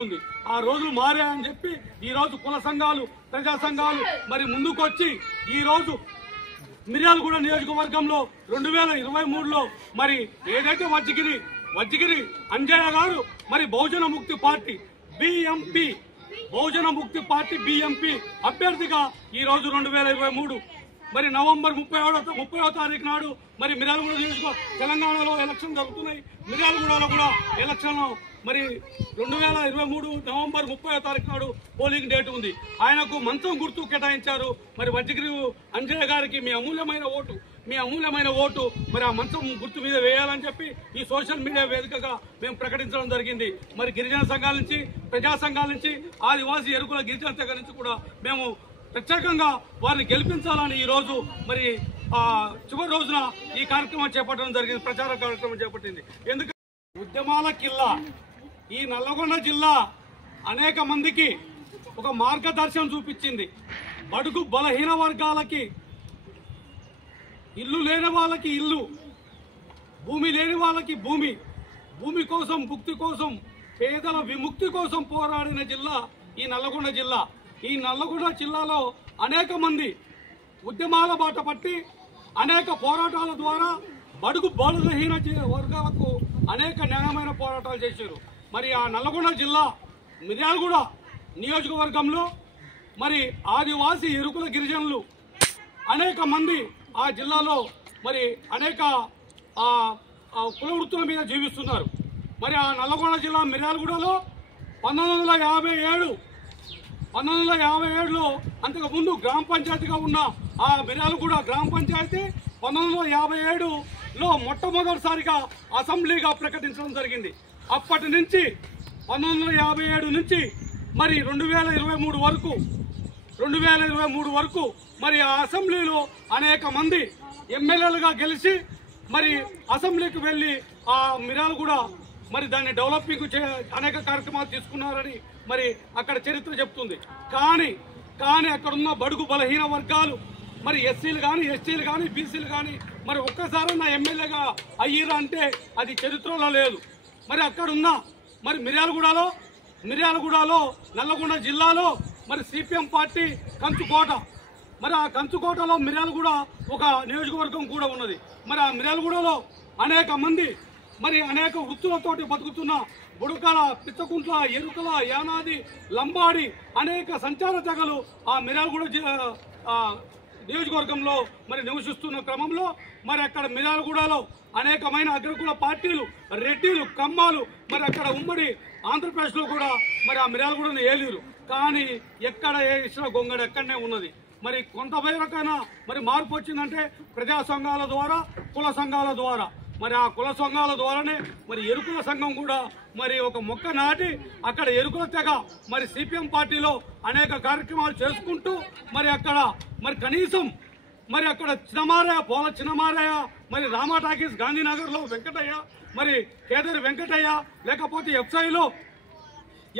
ఆ రోజులు మారాయని చెప్పి ఈ రోజు కుల సంఘాలు ప్రజా సంఘాలు మరి ముందుకొచ్చి ఈ రోజు మిర్యాలగూడ నియోజకవర్గంలో 2023లో మరి ఏదైతే వజ్జిగిరి అంజయ్య గారు మరి బహుజన ముక్తి పార్టీ బిఎంపి అభ్యర్థిగా ఈ రోజు 2023 మరి నవంబర్ 30వ తారీఖు నాడు మరి మిర్యాలగూడ నియోజకవర్గం తెలంగాణలో ఎలక్షన్ జరుగుతున్నాయి. మిర్యాలగూడలో కూడా ఎలక్షన్ మరి 2023 నవంబర్ 30వ తారీఖు నాడు పోలింగ్ డేట్ ఉంది. ఆయనకు మంచం గుర్తు కేటాయించారు. మరి వజ్జిగిరి అంజయ్య గారికి మీ అమూల్యమైన ఓటు మరి ఆ మంచం గుర్తు మీద వేయాలని చెప్పి ఈ సోషల్ మీడియా వేదికగా మేము ప్రకటించడం జరిగింది. మరి గిరిజన సంఘాల నుంచి, ప్రజా సంఘాల నుంచి, ఆదివాసీ ఎరుకుల గిరిజన తెగ నుంచి కూడా మేము ప్రత్యేకంగా వారిని గెలిపించాలని ఈ రోజు మరి చివరి రోజున ఈ కార్యక్రమం చేపట్టడం జరిగింది. ప్రచార కార్యక్రమం చేపట్టింది. ఎందుకంటే ఉద్యమాల కిల్లా ఈ నల్లగొండ జిల్లా అనేక మందికి ఒక మార్గదర్శనం చూపించింది. బడుగు బలహీన వర్గాలకి ఇల్లు లేని వాళ్ళకి ఇల్లు, భూమి లేని వాళ్ళకి భూమి కోసం, భుక్తి కోసం, పేదల విముక్తి కోసం పోరాడిన జిల్లా ఈ నల్లగొండ జిల్లా. ఈ నల్లగొండ జిల్లాలో అనేక మంది ఉద్యమాల బాట పట్టి అనేక పోరాటాల ద్వారా బడుగు బలహీన వర్గాలకు అనేక న్యాయమైన పోరాటాలు చేశారు. మరి ఆ నల్లగొండ జిల్లా మిర్యాలగూడ నియోజకవర్గంలో మరి ఆదివాసీ ఎరుకుల గిరిజనులు అనేక మంది ఆ జిల్లాలో మరి అనేక కుల వృత్తుల మీద జీవిస్తున్నారు. మరి ఆ నల్లగొండ జిల్లా మిర్యాలగూడలో 1957లో అంతకు ముందు గ్రామ పంచాయతీగా ఉన్న ఆ మిర్యాలగూడ గ్రామ పంచాయతీ 1957లో మొట్టమొదటిసారిగా అసెంబ్లీగా ప్రకటించడం జరిగింది. అప్పటి నుంచి 1957 నుంచి మరి 2023 వరకు మరి ఆ అసెంబ్లీలో అనేక మంది ఎమ్మెల్యేలుగా గెలిచి మరి అసెంబ్లీకి వెళ్లి ఆ మిర్యాలగూడ మరి దాన్ని డెవలపింగ్ అనేక కార్యక్రమాలు తీసుకున్నారని మరి అక్కడ చరిత్ర చెప్తుంది. కానీ అక్కడున్న బడుగు బలహీన వర్గాలు మరి ఎస్సీలు కానీ, ఎస్టీలు కానీ, బీసీలు కానీ మరి ఒక్కసారైనా ఎమ్మెల్యేగా అయ్యిరా అంటే అది చరిత్రలో లేదు. మరి అక్కడున్న మరి మిర్యాలగూడలో నల్లగొండ జిల్లాలో మరి సిపిఎం పార్టీ కంచుకోట, మరి ఆ కంచుకోటలో మిర్యాలగూడ ఒక నియోజకవర్గం కూడా ఉన్నది. మరి ఆ మిర్యాలగూడలో అనేక మంది మరి అనేక వృత్తులతోటి బతుకుతున్న బుడకల, పిచ్చకుంట్ల, ఎరుకల, యానాది, లంబాడి అనేక సంచార తెగలు ఆ మిర్యాలగూడ నియోజకవర్గంలో మరి నివసిస్తున్న క్రమంలో మరి అక్కడ మిర్యాలగూడలో అనేకమైన అగ్రకుల పార్టీలు, రెడ్డిలు, కమ్మాలు మరి అక్కడ ఉమ్మడి ఆంధ్రప్రదేశ్లో కూడా మరి ఆ మిర్యాలగూడను ఏలేరు. కానీ ఎక్కడ వేసిన గొంగడ ఎక్కడనే ఉన్నది. మరి కొంత మేరకైనా మరి మార్పు వచ్చిందంటే ప్రజా సంఘాల ద్వారా, కుల సంఘాల ద్వారా. మరి ఆ కుల సంఘాల ద్వారానే మరి ఎరుకుల సంఘం కూడా మరి ఒక మొక్క నాటి అక్కడ ఎరుకుల తెగ మరి సిపిఎం పార్టీలో అనేక కార్యక్రమాలు చేసుకుంటూ మరి అక్కడ మరి కనీసం మరి అక్కడ చిన్నమారయ్య మరి రామా టాకీస్ గాంధీనగర్లో వెంకటయ్య, మరి కేదరి వెంకటయ్య, లేకపోతే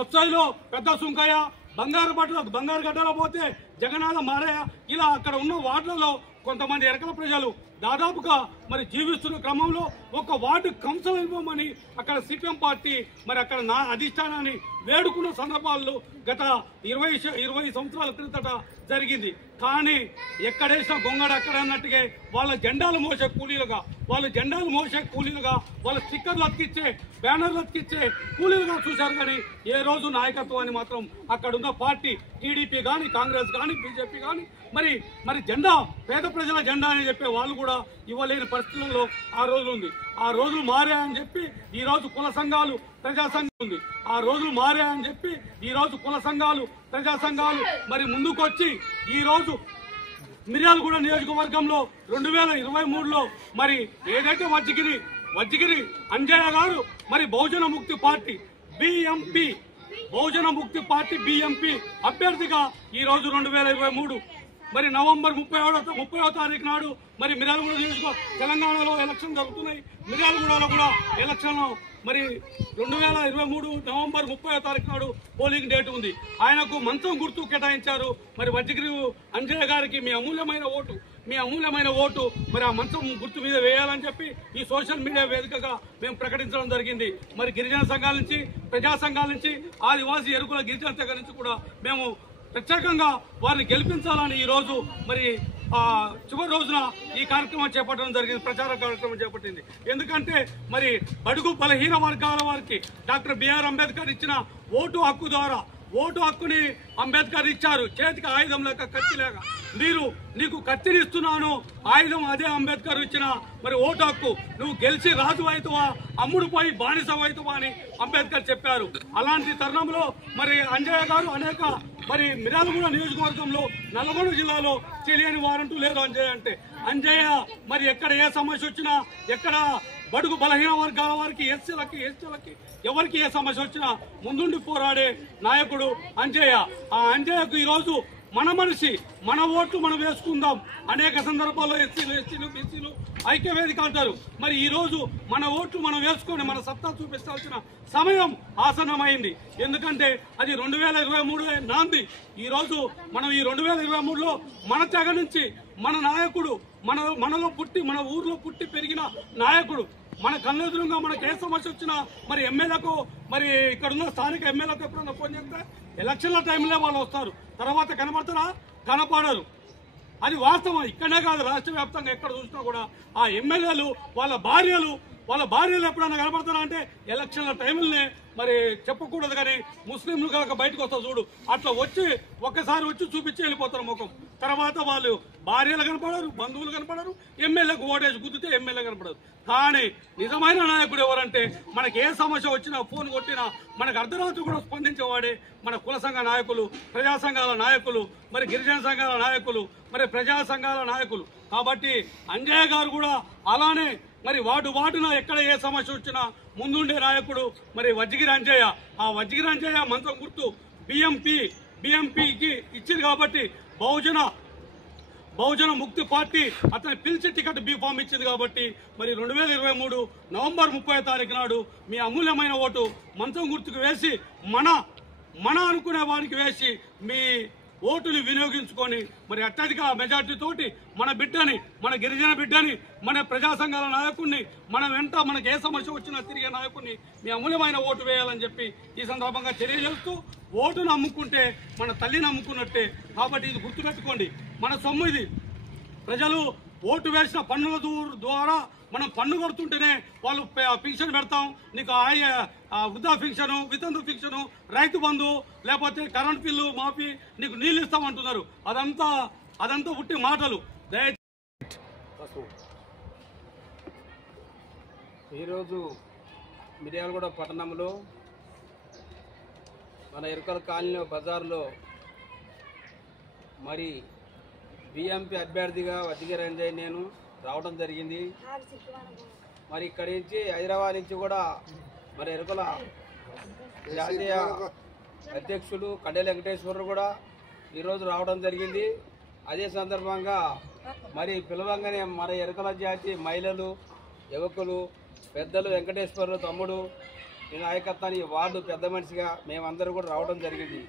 ఎఫ్ఐలో పెద్ద సుంకయ్య, బంగారు గడ్డలో పోతే జగనాథ మారయ్య, ఇలా అక్కడ ఉన్న వార్డులలో కొంతమంది ఎరకల ప్రజలు దాదాపుగా మరి జీవిస్తున్న క్రమంలో ఒక వార్డు కౌన్సిలర్ ఇవ్వమని అక్కడ సిపిఎం పార్టీ మరి అక్కడ అధిష్టానాన్ని వేడుకున్న సందర్భాల్లో గత 20 సంవత్సరాల క్రిందట జరిగింది. కానీ ఎక్కడేసిన గొంగడ అక్కడ అన్నట్టుగా వాళ్ళ జెండాలు మోసే కూలీలుగా, వాళ్ళ స్టిక్కర్లు అతికిచ్చే, బ్యానర్లు అతికిచ్చే కూలీలుగా చూశారు. కానీ ఏ రోజు నాయకత్వాన్ని మాత్రం అక్కడున్న పార్టీ టీడీపీ కానీ, కాంగ్రెస్ కానీ, బీజేపీ కానీ మరి జెండా, పేద ప్రజల జెండా అని చెప్పే వాళ్ళు కూడా ఇవ్వలేని పరిస్థితుల్లో ఆ రోజు ఉంది. ఆ రోజులు మారాయని చెప్పి ఈ రోజు కుల సంఘాలు, ప్రజా సంఘం ఉంది. ఆ రోజులు మారాయని చెప్పి ఈ రోజు కుల సంఘాలు, ప్రజా సంఘాలు మరి ముందుకొచ్చి ఈ రోజు మిర్యాలగూడ నియోజకవర్గంలో 2023లో మరి ఏదైతే వజ్జిగిరి అంజయ్య గారు మరి బహుజన ముక్తి పార్టీ బిఎంపి అభ్యర్థిగా ఈ రోజు 2023 మరి నవంబర్ 30వ తారీఖు నాడు మరి మిర్యాలగూడ తెలంగాణలో ఎలక్షన్ జరుగుతున్నాయి. మిర్యాలగూడలో కూడా ఎలక్షన్ మరి 2023 నవంబర్ 30వ తారీఖు నాడు పోలింగ్ డేట్ ఉంది. ఆయనకు మంచం గుర్తు కేటాయించారు. మరి వజ్రగిరి అంజయ్య గారికి మీ అమూల్యమైన ఓటు మరి ఆ మంచం గుర్తు మీద వేయాలని చెప్పి ఈ సోషల్ మీడియా వేదికగా మేము ప్రకటించడం జరిగింది. మరి గిరిజన సంఘాల నుంచి, ప్రజా సంఘాల నుంచి, ఆదివాసీ ఎరుకుల గిరిజన తెగ నుంచి కూడా మేము ప్రత్యేకంగా వారిని గెలిపించాలని ఈ రోజు మరి చివరి రోజున ఈ కార్యక్రమం చేపట్టడం జరిగింది, ప్రచార కార్యక్రమం చేపట్టింది. ఎందుకంటే మరి బడుగు బలహీన వర్గాల వారికి డాక్టర్ బిఆర్ అంబేద్కర్ ఇచ్చిన ఓటు హక్కు ద్వారా ఓటు హక్కుని అంబేద్కర్ ఇచ్చారు. చేతికి ఆయుధం లేక కత్తి లేక నీకు కత్తిని ఇస్తున్నాను, ఆయుధం అదే అంబేద్కర్ ఇచ్చిన మరి ఓటు హక్కు. నువ్వు గెలిచి రాజు అవుతావా, అమ్ముడు పోయి బానిస అవుతావా అని అంబేద్కర్ చెప్పారు. అలాంటి తరుణంలో మరి అంజయ్య గారు అనేక మరి మిర్యాలగూడ నియోజకవర్గంలో నల్గొండ జిల్లాలో తెలియని వారంటూ లేరు అంజయ్య అంటే. అంజయ్య మరి ఎక్కడ ఏ సమస్య వచ్చినా, ఎక్కడ బడుగు బలహీన వర్గాల వారికి, ఎస్సీలకి ఎవరికి ఏ సమస్య వచ్చినా ముందుండి పోరాడే నాయకుడు అంజయ్య. ఆ అంజయ్యకు ఈరోజు మన మనిషి, మన ఓట్లు మనం వేసుకుందాం. అనేక సందర్భాల్లో ఎస్సీలు బీసీలు ఐక్యవేదిక అంటారు. మరి ఈ రోజు మన ఓట్లు మనం వేసుకొని మన సత్తా చూపించాల్సిన సమయం ఆసన్నమైంది. ఎందుకంటే అది 2023 నాంది. ఈ రోజు మనం ఈ 2023లో మన తెగ నుంచి మన నాయకుడు, మనలో పుట్టి మన ఊర్లో పుట్టి పెరిగిన నాయకుడు, మన కళ్ళెదురుగా మనకు ఏ సమస్య వచ్చినా మరి ఎమ్మెల్యేకు, మరి ఇక్కడున్న స్థానిక ఎమ్మెల్యేకు ఎప్పుడన్నా ఫోన్ చేస్తే ఎలక్షన్ల టైంలో వాళ్ళు వస్తారు, తర్వాత కనపడతారా, కనపడరు. అది వాస్తవం. ఇక్కడే కాదు, రాష్ట్ర వ్యాప్తంగా ఎక్కడ చూసినా కూడా ఆ ఎమ్మెల్యేలు వాళ్ళ భార్యలు ఎప్పుడైనా కనపడతారా అంటే ఎలక్షన్ల టైంలోనే. మరి చెప్పకూడదు కానీ ముస్లింలు కనుక బయటకు వస్తా చూడు, అట్లా ఒక్కసారి వచ్చి చూపించి వెళ్ళిపోతారు ముఖం. తర్వాత వాళ్ళు భార్యలు కనపడరు, బంధువులు కనపడరు, ఎమ్మెల్యేకు ఓటేసి గుద్దితే ఎమ్మెల్యే కనపడరు. కానీ నిజమైన నాయకుడు ఎవరంటే మనకి ఏ సమస్య వచ్చినా, ఫోన్ కొట్టినా మనకు అర్ధరాత్రి కూడా స్పందించేవాడే మన కుల సంఘ నాయకులు, ప్రజా సంఘాల నాయకులు, మరి గిరిజన సంఘాల నాయకులు, మరి ప్రజా సంఘాల నాయకులు. కాబట్టి అంజయ్య గారు కూడా అలానే మరి వాటున ఎక్కడ ఏ సమస్య వచ్చినా ముందుండే నాయకుడు మరి వజ్రగిరి అంజయ్య. ఆ వజ్రగిరి అంజయ్య మంత్రం గుర్తు బిఎంపీకి ఇచ్చింది కాబట్టి బహుజన ముక్తి పార్టీ అతని పిలిచి టికెట్ బి ఫామ్ ఇచ్చింది కాబట్టి మరి 2023 నవంబర్ 30వ తారీఖు నాడు మీ అమూల్యమైన ఓటు మంచం గుర్తుకు వేసి మన అనుకునే వారికి వేసి మీ ఓటుని వినియోగించుకొని మరి అత్యధిక మెజార్టీ తోటి మన బిడ్డని, మన గిరిజన బిడ్డని, మన ప్రజా సంఘాల నాయకుడిని, మన వెంట మనకు ఏ సమస్య వచ్చినా తిరిగే నాయకుడిని మీ అమూల్యమైన ఓటు వేయాలని చెప్పి ఈ సందర్భంగా తెలియజేస్తూ, ఓటును అమ్ముకుంటే మన తల్లిని అమ్ముకున్నట్టే. కాబట్టి ఇది గుర్తుపెట్టుకోండి, మన సొమ్ము ఇది. ప్రజలు ఓటు వేసిన పన్నుల ద్వారా మనం పన్ను కొడుతుంటేనే వాళ్ళు పింఛన్ పెడతాం, నీకు వృద్ధా పింఛను, వితంతు పింఛను, రైతు బంధు, లేకపోతే కరెంట్ బిల్లు మాఫీ, నీకు నీళ్ళు ఇస్తామంటున్నారు. అదంతా పుట్టి మాటలు. ఈరోజు మిర్యాలగూడ పట్టణంలో మన ఎరుకల కాలనీ బజార్లో మరి బిఎంపీ అభ్యర్థిగా వజ్రగిరి అంజయ్య నేను రావడం జరిగింది. మరి ఇక్కడి నుంచి హైదరాబాద్ నుంచి కూడా మరి ఎరుకల జాతీయ అధ్యక్షుడు కండెల వెంకటేశ్వరరావు కూడా ఈరోజు రావడం జరిగింది. అదే సందర్భంగా మరి పిలవంగానే మన ఎరుకల జాతి మహిళలు, యువకులు, పెద్దలు, వెంకటేశ్వరరావు తమ్ముడు ఈ నాయకత్వాన్ని వార్డు పెద్ద మనిషిగా మేమందరూ కూడా రావడం జరిగింది.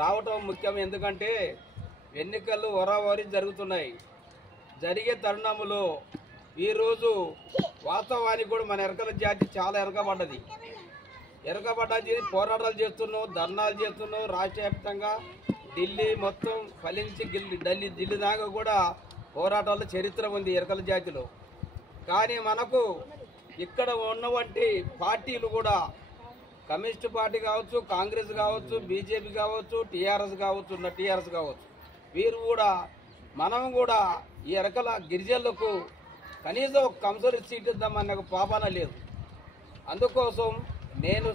రావటం ముఖ్యం, ఎందుకంటే ఎన్నికలు వరావరి జరుగుతున్నాయి. జరిగే తరుణంలో ఈరోజు వాస్తవానికి కూడా మన ఎరకల జాతి చాలా ఎరకబడ్డది. పోరాటాలు చేస్తున్నాం, ధర్నాలు చేస్తున్నాం. రాష్ట్ర వ్యాప్తంగా ఢిల్లీ మొత్తం ఫలించి ఢిల్లీ దాకా కూడా పోరాటాల చరిత్ర ఉంది ఎరకల జాతిలో. కానీ మనకు ఇక్కడ ఉన్నవంటి పార్టీలు కూడా కమ్యూనిస్ట్ పార్టీ కావచ్చు, కాంగ్రెస్ కావచ్చు, బీజేపీ కావచ్చు, టీఆర్ఎస్ కావచ్చు, వీరు కూడా మనం కూడా ఈ ఎరకల గిరిజనులకు కనీసం ఒక కంసరి సీట్ ఇద్దామన్న పాపన లేదు. అందుకోసం నేను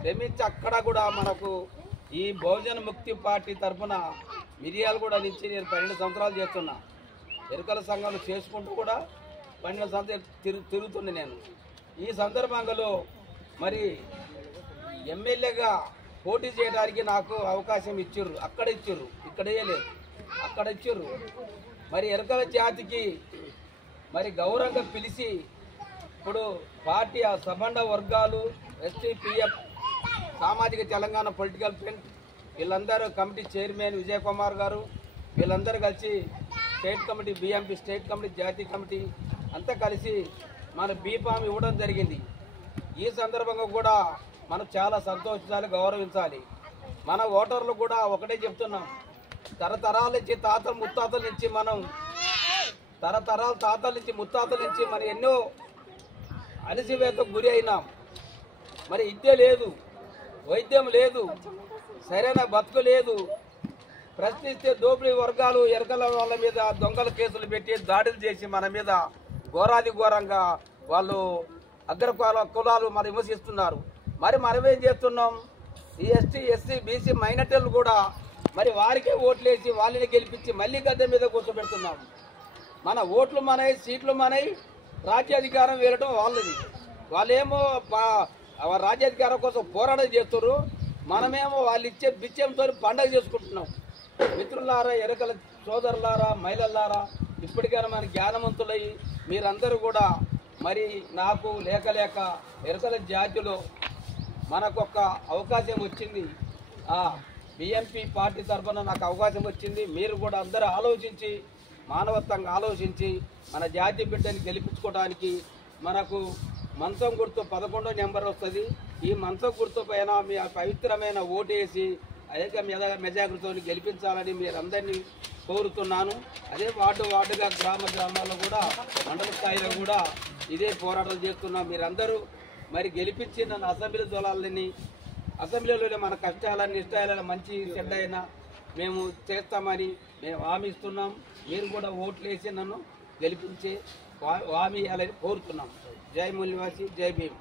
శ్రమించి అక్కడ కూడా మనకు ఈ బహుజన ముక్తి పార్టీ తరఫున మిర్యాలగూడ నుంచి నేను 12 సంవత్సరాలు చేస్తున్నా. ఎరుకల సంఘాలు చేసుకుంటూ కూడా 12 సంవత్సరాలు తిరుగుతున్నా నేను. ఈ సందర్భంలో మరి ఎమ్మెల్యేగా పోటీ చేయడానికి నాకు అవకాశం ఇచ్చిర్రు, అక్కడ ఇచ్చిర్రు, ఇక్కడ లేదు. అక్కడ ఇచ్చారు. మరి ఎరకల జాతికి మరి గౌరవంగా పిలిచి ఇప్పుడు పార్టీ ఆ సబండ వర్గాలు ఎస్టీపీఎఫ్ సామాజిక తెలంగాణ పొలిటికల్ ఫ్రంట్ వీళ్ళందరూ కమిటీ చైర్మన్ విజయ్ కుమార్ గారు వీళ్ళందరూ కలిసి state committee BMP state committee జాతీయ కమిటీ అంతా కలిసి మన బీఫామ్ ఇవ్వడం జరిగింది. ఈ సందర్భంగా కూడా మనం చాలా సంతోషించాలి, గౌరవించాలి. మన ఓటర్లు కూడా ఒకటే చెప్తున్నాం, తరతరాల నుంచి తాతల ముత్తాతల నుంచి మనం మనం ఎన్నో అణిసివేతకు గురి అయినాం. మరి విద్య లేదు, వైద్యం లేదు, సరైన బతుకు లేదు. ప్రశ్నిస్తే దోపిడీ వర్గాలు ఎరకల వాళ్ళ మీద దొంగల కేసులు పెట్టి దాడులు చేసి మన మీద ఘోరాది ఘోరంగా వాళ్ళు అగ్ర కులాలు మరి విమర్శిస్తున్నారు. మరి మనమేం చేస్తున్నాం? ఈ ఎస్టీ ఎస్సీ బీసీ మైనార్టీలు కూడా మరి వారికే ఓట్లేసి వాళ్ళని గెలిపించి మళ్ళీ గద్దె మీద కూర్చోబెడుతున్నాం. మన ఓట్లు మనయి, సీట్లు మనయి, రాజ్యాధికారం వెళ్ళటం వాళ్ళది. వాళ్ళేమో రాజ్యాధికారం కోసం పోరాటం చేస్తున్నారు, మనమేమో వాళ్ళు ఇచ్చే బిచ్చంతో పండగ చేసుకుంటున్నాం. మిత్రులారా, ఎరకల సోదరులారా, మహిళలారా, ఇప్పటికైనా మన జ్ఞానవంతులయ్యి మీరందరూ కూడా మరి నాకు లేక ఎరకల జాతిలో మనకొక అవకాశం వచ్చింది. బిఎంపీ పార్టీ తరఫున నాకు అవకాశం వచ్చింది. మీరు కూడా అందరూ ఆలోచించి మానవత్వంగా ఆలోచించి మన జాతి బిడ్డని గెలిపించుకోవడానికి మనకు మంచం గుర్తు 11వ నెంబర్ వస్తుంది. ఈ మంచం గుర్తు పైన మీ పవిత్రమైన ఓటేసి అధిక మెజారిటీతో గెలిపించాలని మీరందరినీ కోరుతున్నాను. అదే వార్డుగా గ్రామాల్లో కూడా మండల స్థాయిలో కూడా ఇదే పోరాటం చేస్తున్నాం. మీరందరూ మరి గెలిపించి నన్ను అసెంబ్లీ దొలాలని, అసెంబ్లీలోనే మన కష్టాలని ఇష్టాలని మంచి చెడ్డ అయినా మేము చేస్తామని మేము హామీ ఇస్తున్నాం. మీరు కూడా ఓట్లు వేసి నన్ను గెలిపించే హామీ ఇవ్వాలని కోరుతున్నాం. జై మూల్యవాసి, జై భీమ్.